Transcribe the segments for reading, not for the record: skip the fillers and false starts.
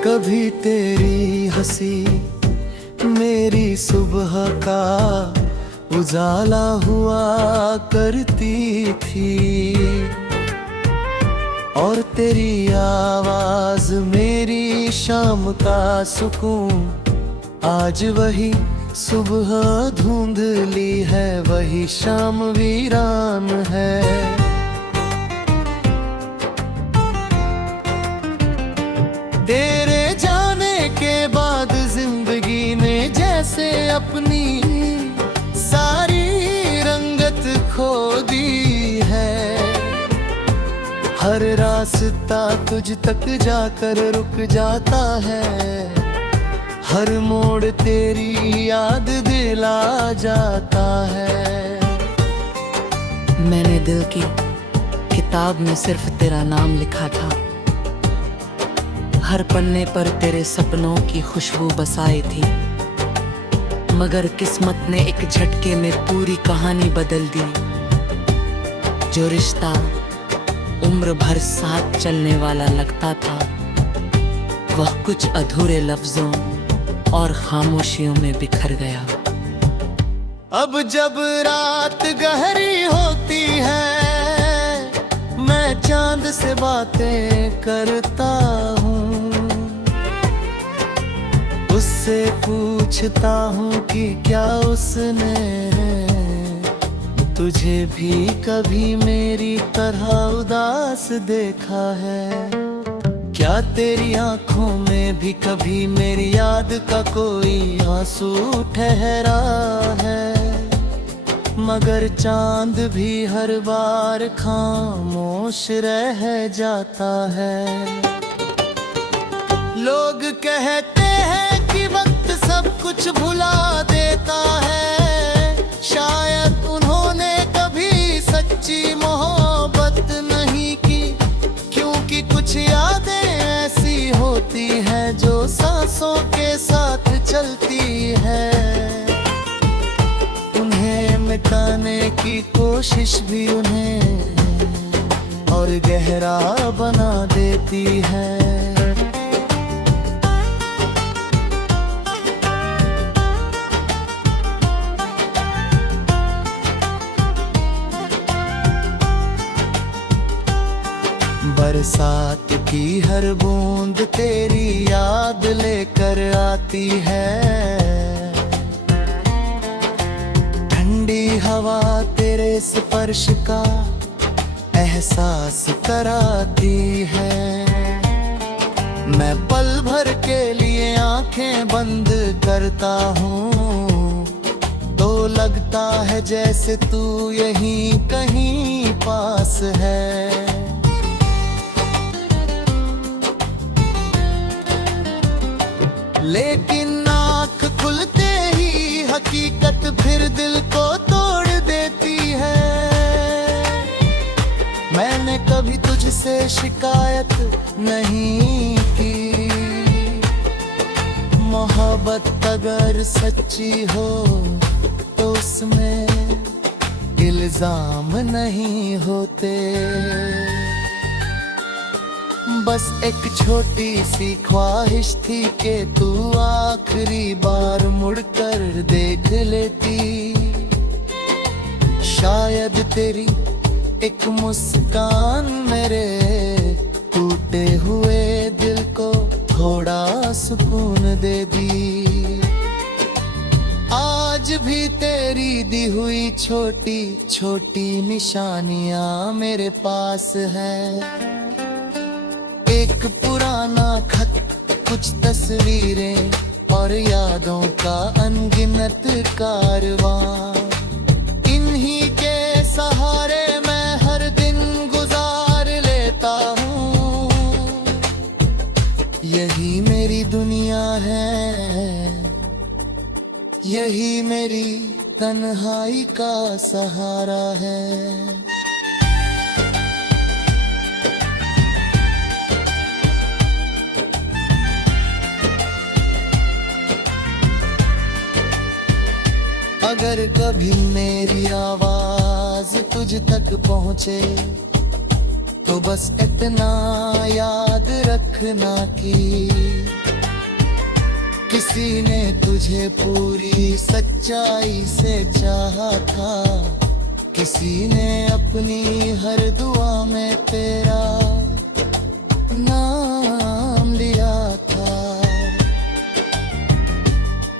कभी तेरी हंसी मेरी सुबह का उजाला हुआ करती थी, और तेरी आवाज मेरी शाम का सुकून। आज वही सुबह धुंधली है, वही शाम वीरान है। तेरे जाने के बाद जिंदगी ने जैसे अपनी सारी रंगत खो दी है। हर रास्ता तुझ तक जाकर रुक जाता है, हर मोड़ तेरी याद दिला जाता है। मैंने दिल की किताब में सिर्फ तेरा नाम लिखा था, हर पन्ने पर तेरे सपनों की खुशबू बसाई थी। मगर किस्मत ने एक झटके में पूरी कहानी बदल दी। जो रिश्ता उम्र भर साथ चलने वाला लगता था, वह कुछ अधूरे लफ्जों और खामोशियों में बिखर गया। अब जब रात गहरी होती है, मैं चांद से बातें करता हूँ, उससे पूछता हूँ कि क्या उसने तुझे भी कभी मेरी तरह उदास देखा है। क्या तेरी आंखों में भी कभी मेरी याद का कोई आंसू ठहरा है? मगर चांद भी हर बार खामोश रह जाता है। लोग कहते हैं कि वक्त सब कुछ भुला देता है, शायद उन्होंने कभी सच्ची मोहब्बत नहीं की, क्योंकि कुछ यादें ऐसी होती हैं जो सांसों के साथ चलती है। उन्हें मिटाने की कोशिश भी उन्हें और गहरा बना देती है। बरसात की हर बूंद तेरी याद लेकर आती है, ठंडी हवा तेरे स्पर्श का एहसास कराती है। मैं पल भर के लिए आंखें बंद करता हूँ, तो लगता है जैसे तू यहीं कहीं पास है। लेकिन आँख खुलते ही हकीकत फिर दिल को तोड़ देती है। मैंने कभी तुझसे शिकायत नहीं की, मोहब्बत अगर सच्ची हो तो उसमें इल्जाम नहीं होते। बस एक छोटी सी ख्वाहिश थी कि तू आखिरी बार मुड़कर देख लेती, शायद तेरी एक मुस्कान मेरे टूटे हुए दिल को थोड़ा सुकून दे दी। आज भी तेरी दी हुई छोटी छोटी निशानियां मेरे पास है। एक पुराना खत, कुछ तस्वीरें और यादों का अनगिनत कारवां, इन्हीं के सहारे मैं हर दिन गुजार लेता हूँ। यही मेरी दुनिया है, यही मेरी तन्हाई का सहारा है। अगर कभी मेरी आवाज तुझ तक पहुंचे तो बस इतना याद रखना कि किसी ने तुझे पूरी सच्चाई से चाहा था, किसी ने अपनी हर दुआ में तेरा नाम लिया था,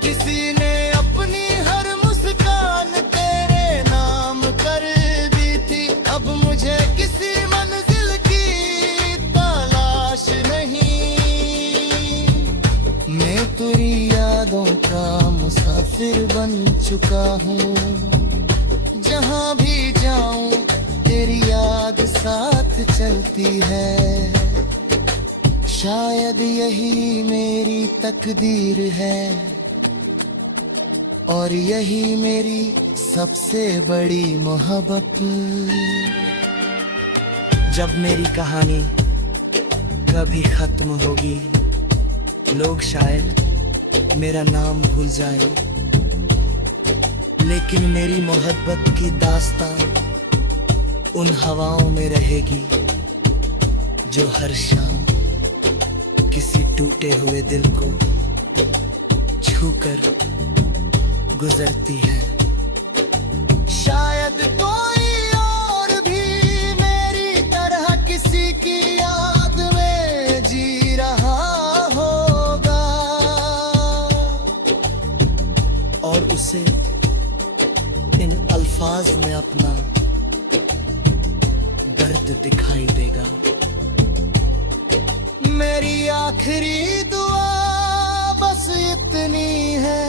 किसी ने अपनी हर मुस्कान तेरे नाम कर दी थी। अब मुझे किसी मंजिल की तलाश नहीं, मैं तेरी यादों का मुसाफिर बन चुका हूँ। जहाँ भी जाऊँ तेरी याद साथ चलती है। शायद यही मेरी तकदीर है और यही मेरी सबसे बड़ी मोहब्बत। जब मेरी कहानी कभी खत्म होगी, लोग शायद मेरा नाम भूल जाए, लेकिन मेरी मोहब्बत की दास्तान उन हवाओं में रहेगी जो हर शाम किसी टूटे हुए दिल को छूकर गुजरती है। शायद कोई और भी मेरी तरह किसी की याद में जी रहा होगा और उसे इन अल्फाज में अपना दर्द दिखाई देगा। मेरी आखिरी दुआ बस इतनी है,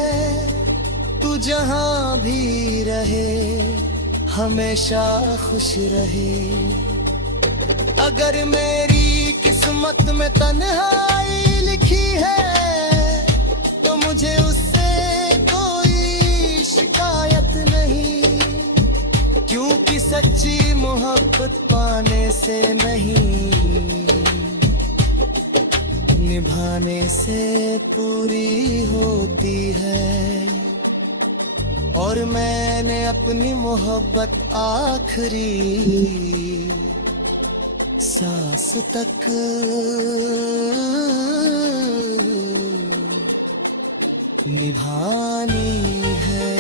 तू जहां भी रहे हमेशा खुश रहे। अगर मेरी किस्मत में तन्हाई लिखी है तो मुझे उससे कोई शिकायत नहीं, क्योंकि सच्ची मोहब्बत पाने से नहीं, निभाने से पूरी होती है। और मैंने अपनी मोहब्बत आखिरी सांस तक निभानी है।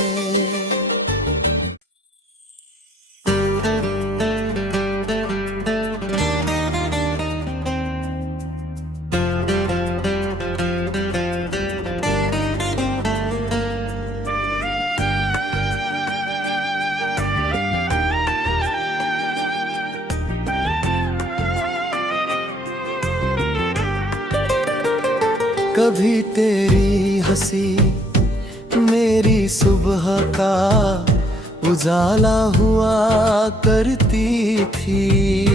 कभी तेरी हंसी मेरी सुबह का उजाला हुआ करती थी,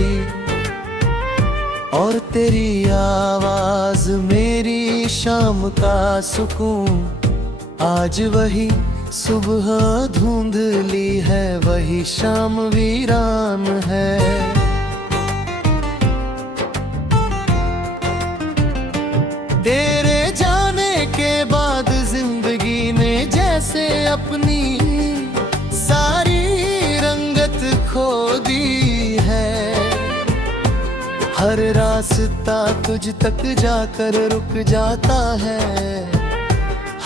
और तेरी आवाज मेरी शाम का सुकून। आज वही सुबह धुंधली है, वही शाम वीरान है। तेरे जाने के बाद जिंदगी ने जैसे अपनी सारी रंगत खो दी है। हर रास्ता तुझ तक जाकर रुक जाता है,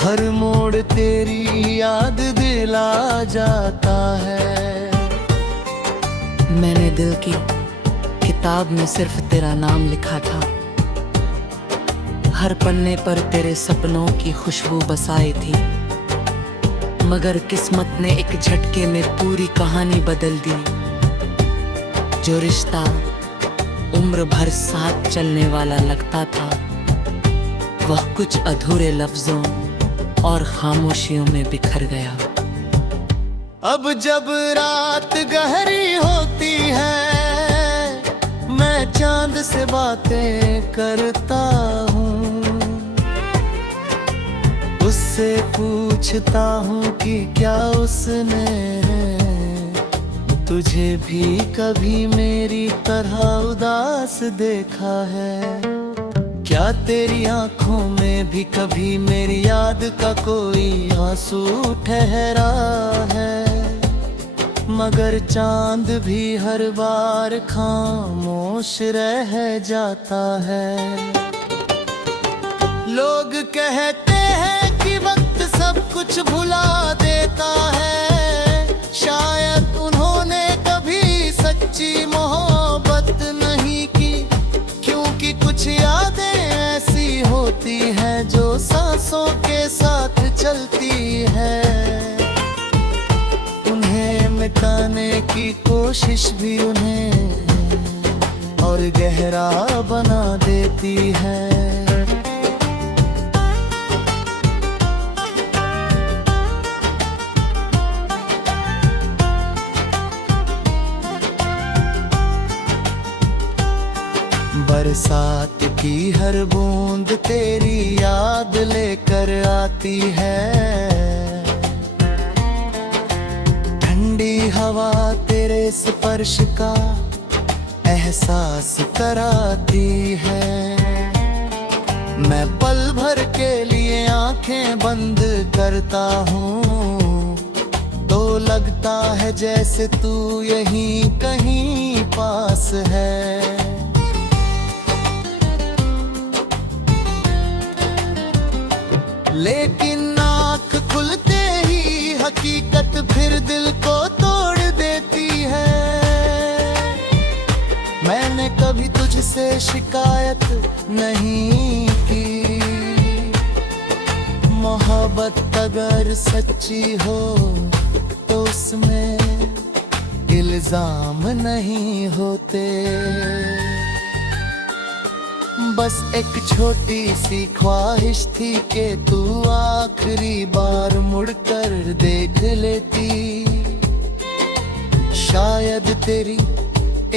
हर मोड़ तेरी याद दिला जाता है। मैंने दिल की किताब में सिर्फ तेरा नाम लिखा था, हर पन्ने पर तेरे सपनों की खुशबू बसाई थी, मगर किस्मत ने एक झटके में पूरी कहानी बदल दी। जो रिश्ता उम्र भर साथ चलने वाला लगता था, वह कुछ अधूरे लफ्जों और खामोशियों में बिखर गया। अब जब रात गहरी होती है, मैं चांद से बातें करता हूँ, उससे से पूछता हूँ कि क्या उसने तुझे भी कभी मेरी तरह उदास देखा है? क्या तेरी आंखों में भी कभी मेरी याद का कोई आंसू ठहरा है? मगर चांद भी हर बार खामोश रह जाता है। लोग कहते हैं कि वक्त सब कुछ भुला देता है, शायद उन्होंने कभी सच्ची मोहब्बत नहीं की, क्योंकि कुछ यादें ऐसी होती हैं जो सांसों के साथ चलती है। उन्हें मिटाने की कोशिश भी उन्हें और गहरा बना देती है। बरसात की हर बूंद तेरी याद लेकर आती है। ठंडी हवा तेरे स्पर्श का एहसास कराती है। मैं पल भर के लिए आंखें बंद करता हूँ तो लगता है जैसे तू यहीं कहीं पास है। लेकिन आँख खुलते ही हकीकत फिर दिल को तोड़ देती है। मैंने कभी तुझसे शिकायत नहीं की, मोहब्बत अगर सच्ची हो तो उसमें इल्जाम नहीं होते। बस एक छोटी सी ख्वाहिश थी कि तू आखिरी बार मुड़कर देख लेती। शायद तेरी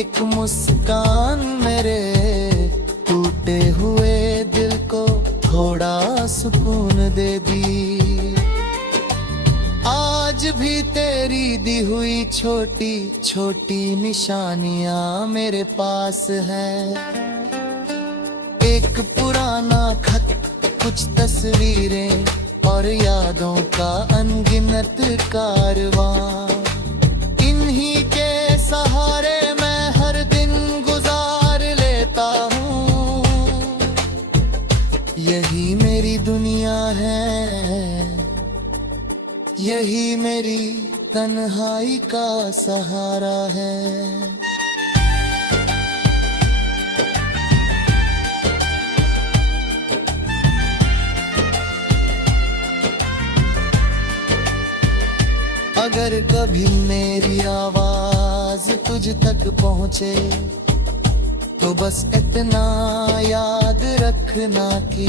एक मुस्कान मेरे टूटे हुए दिल को थोड़ा सुकून दे दी। आज भी तेरी दी हुई छोटी छोटी निशानियां मेरे पास है। एक पुराना खत, कुछ तस्वीरें और यादों का अनगिनत कारवां, इन्हीं के सहारे मैं हर दिन गुजार लेता हूँ। यही मेरी दुनिया है, यही मेरी तन्हाई का सहारा है। अगर कभी मेरी आवाज तुझ तक पहुंचे तो बस इतना याद रखना कि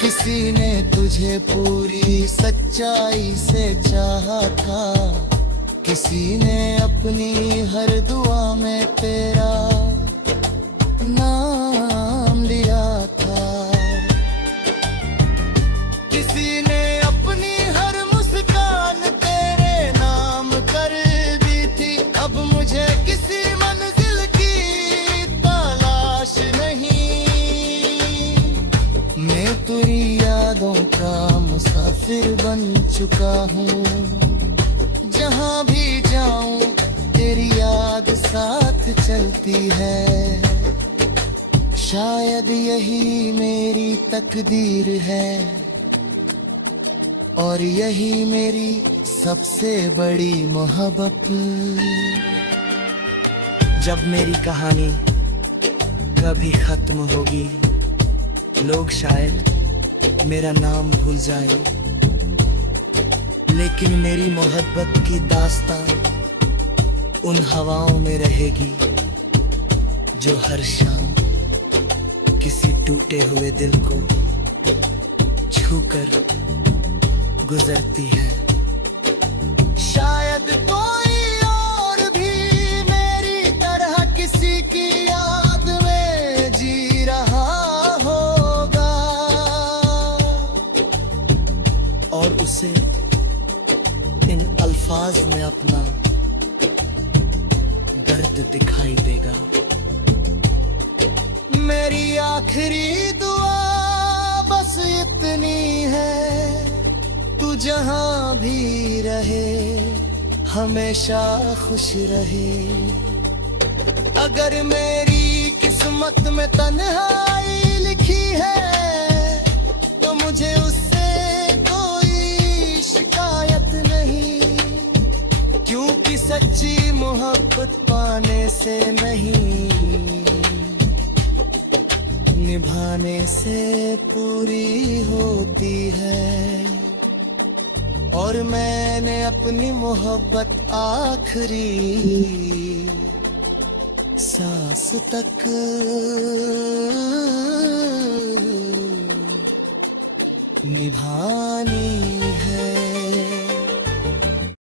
किसी ने तुझे पूरी सच्चाई से चाहा था। किसी ने अपनी हर दुआ में तेरा नाम लिया था। किसी ने अपनी हर मुस्कान तेरे नाम कर दी थी। अब मुझे किसी मंजिल की तलाश नहीं, मैं तेरी यादों का मुसाफिर बन चुका हूँ। जहाँ भी जाऊं तेरी याद साथ चलती है। शायद यही मेरी तकदीर है और यही मेरी सबसे बड़ी मोहब्बत। जब मेरी कहानी कभी खत्म होगी, लोग शायद मेरा नाम भूल जाए, लेकिन मेरी मोहब्बत की दास्तां उन हवाओं में रहेगी जो हर शाम किसी टूटे हुए दिल को छूकर गुजरती है। शायद कोई और भी मेरी तरह किसी की याद में जी रहा होगा। अल्फाज में अपना दर्द दिखाई देगा। मेरी आखिरी दुआ बस इतनी है, तू जहां भी रहे हमेशा खुश रहे। अगर मेरी किस्मत में तन्हाई लिखी है तो मुझे उससे कोई शिकायत नहीं, क्योंकि सच्ची मोहब्बत पाने से नहीं निभाने से पूरी होती है। और मैंने अपनी मोहब्बत आखिरी सांस तक निभानी